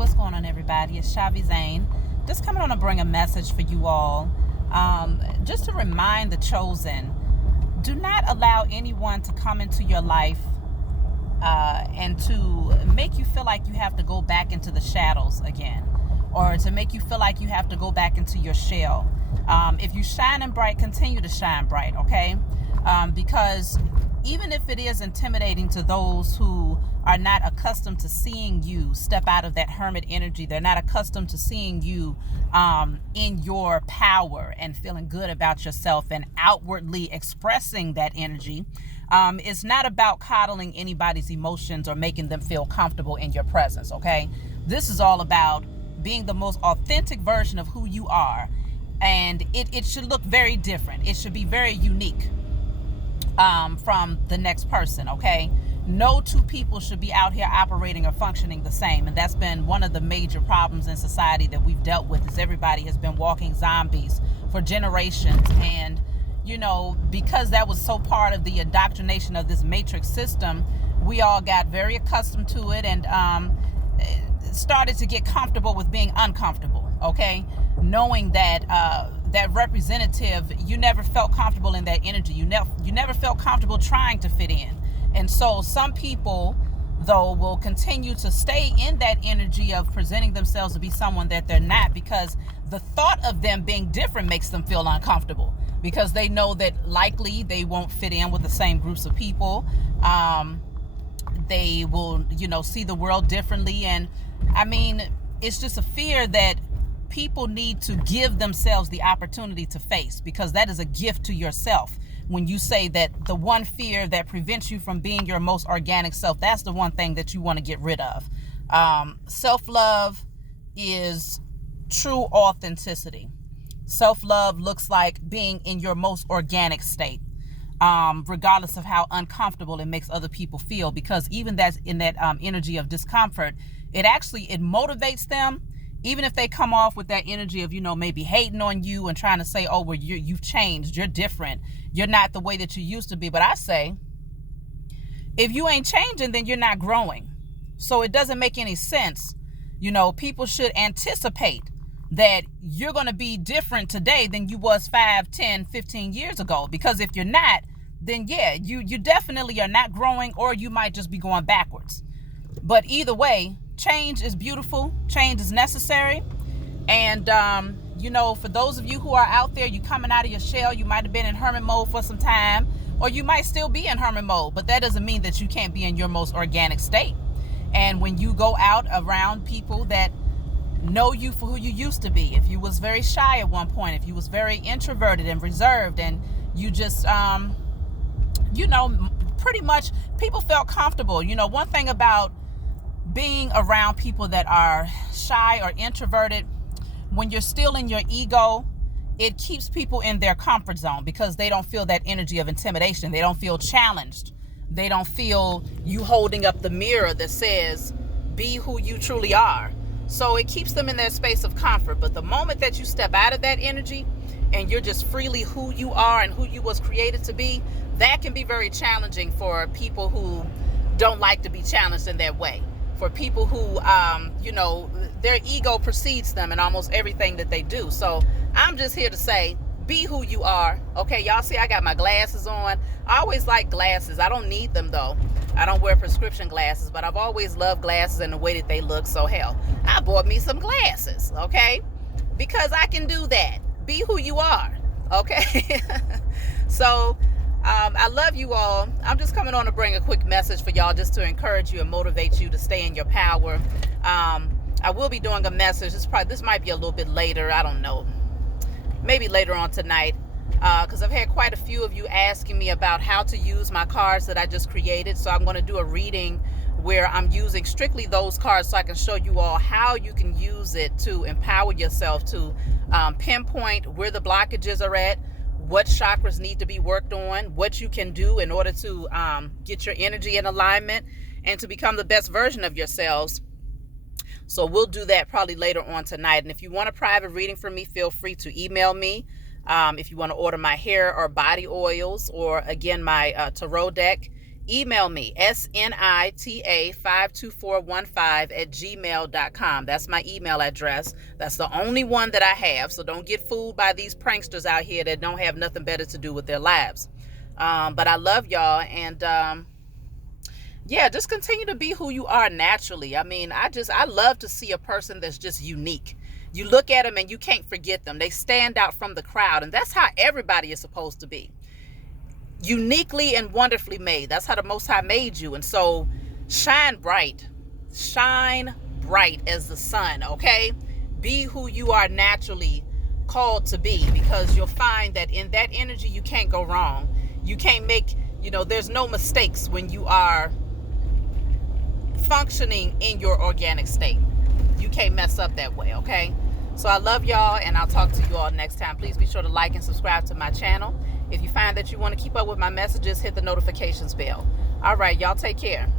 what's going on, everybody? It's Shavi Zane. Just coming on to bring a message for you all. Just to remind the chosen, do not allow anyone to come into your life and to make you feel like you have to go back into the shadows again, or to make you feel like you have to go back into your shell. If you're shining bright, continue to shine bright, okay? Because even if it is intimidating to those who are not accustomed to seeing you step out of that hermit energy, they're not accustomed to seeing you in your power and feeling good about yourself and outwardly expressing that energy. It's not about coddling anybody's emotions or making them feel comfortable in your presence, okay? This is all about being the most authentic version of who you are. And it should look very different. It should be very unique from the next person, okay? No two people should be out here operating or functioning the same. And that's been one of the major problems in society that we've dealt with, is everybody has been walking zombies for generations. And, you know, because that was so part of the indoctrination of this matrix system, we all got very accustomed to it and started to get comfortable with being uncomfortable, okay? Knowing that that representative, you never felt comfortable in that energy. You never felt comfortable trying to fit in. And so some people, though, will continue to stay in that energy of presenting themselves to be someone that they're not, because the thought of them being different makes them feel uncomfortable, because they know that likely they won't fit in with the same groups of people. They will, see the world differently. And I mean, it's just a fear that people need to give themselves the opportunity to face, because that is a gift to yourself. When you say that the one fear that prevents you from being your most organic self, that's the one thing that you want to get rid of. Self-love is true authenticity. Self-love looks like being in your most organic state, regardless of how uncomfortable it makes other people feel, because even that's in that energy of discomfort, it motivates them. Even if they come off with that energy of, maybe hating on you and trying to say, oh, well, you've changed, you're different, you're not the way that you used to be. But I say, if you ain't changing, then you're not growing. So it doesn't make any sense. People should anticipate that you're going to be different today than you was 5, 10, 15 years ago. Because if you're not, then yeah, you definitely are not growing, or you might just be going backwards. But either way, change is beautiful. Change is necessary. And, for those of you who are out there, you coming out of your shell, you might have been in hermit mode for some time, or you might still be in hermit mode, but that doesn't mean that you can't be in your most organic state. And when you go out around people that know you for who you used to be, if you was very shy at one point, if you was very introverted and reserved, and you just, pretty much people felt comfortable. One thing about being around people that are shy or introverted, when you're still in your ego, it keeps people in their comfort zone, because they don't feel that energy of intimidation. They don't feel challenged. They don't feel you holding up the mirror that says, be who you truly are. So it keeps them in their space of comfort. But the moment that you step out of that energy and you're just freely who you are and who you was created to be, that can be very challenging for people who don't like to be challenged in that way. For people who, their ego precedes them in almost everything that they do. So I'm just here to say, be who you are. Okay, y'all see I got my glasses on. I always like glasses. I don't need them though. I don't wear prescription glasses, but I've always loved glasses and the way that they look. So hell, I bought me some glasses, okay? Because I can do that. Be who you are, okay? So I love you all. I'm just coming on to bring a quick message for y'all, just to encourage you and motivate you to stay in your power. I will be doing a message. This might be a little bit later. I don't know. Maybe later on tonight, because I've had quite a few of you asking me about how to use my cards that I just created. So I'm going to do a reading where I'm using strictly those cards, so I can show you all how you can use it to empower yourself, to pinpoint where the blockages are at, what chakras need to be worked on, what you can do in order to get your energy in alignment and to become the best version of yourselves. So we'll do that probably later on tonight. And if you want a private reading from me, feel free to email me. If you want to order my hair or body oils, or again, my tarot deck, email me, snita52415@gmail.com. That's my email address. That's the only one that I have, so don't get fooled by these pranksters out here that don't have nothing better to do with their lives. But I love y'all, and yeah, just continue to be who you are naturally. I mean, I love to see a person that's just unique. You look at them and you can't forget them. They stand out from the crowd, and that's how everybody is supposed to be. Uniquely and wonderfully made. That's how the Most High made you. And so shine bright as the sun, okay? Be who you are naturally called to be, because you'll find that in that energy you can't go wrong. You can't make, there's no mistakes when you are functioning in your organic state. You can't mess up that way, okay? So I love y'all, and I'll talk to you all next time. Please be sure to like and subscribe to my channel. If you find that you want to keep up with my messages, hit the notifications bell. All right, y'all take care.